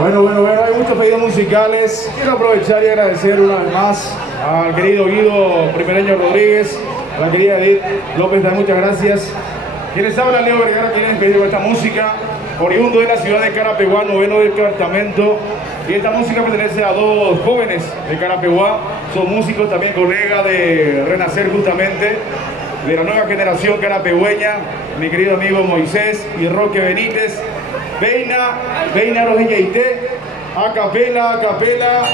Bueno, hay muchos pedidos musicales. Quiero aprovechar y agradecer una vez más al querido Guido Primereño Rodríguez, a la querida Edith López, muchas gracias. Quienes hablan, Leo Vergara, quienes pedido esta música, oriundo de la ciudad de Carapeguá, noveno del departamento. Y esta música pertenece a dos jóvenes de Carapeguá, son músicos también colegas de Renacer justamente, de la nueva generación carapegüeña, mi querido amigo Moisés y Roque Benítez. Veina Rojiñaité, a capela,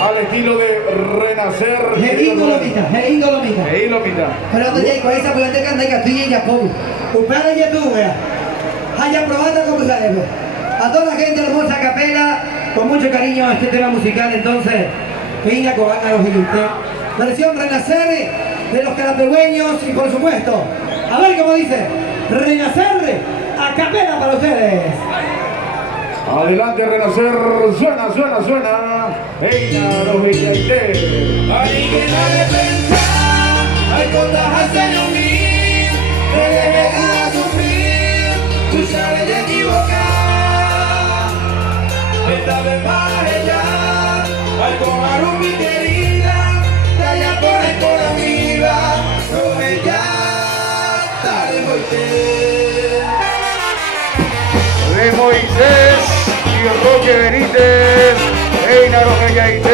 al estilo de Renacer. Heindolomita. Pero no te con esa planta que anda y que y Jacob. Upara y tú, vea. Haya probado como sale. A toda la gente hermosa a capela, con mucho cariño a este tema musical, entonces, Veina Cobana Rojiñaité. Versión Renacer de los carapegüeños y por supuesto, a ver cómo dice, Renacer a capela para ustedes. Adelante, Renacer, suena. Veina Rojiñaité. Hay que darle pensar, hay cosas hacer unir, que dejes de sufrir, tú sabes de equivocar. Esta vez más allá, al tomar mi querida, talla por la vida, no me ya, dale De Moisés y Roque Benítez, Veina Rojiñaité.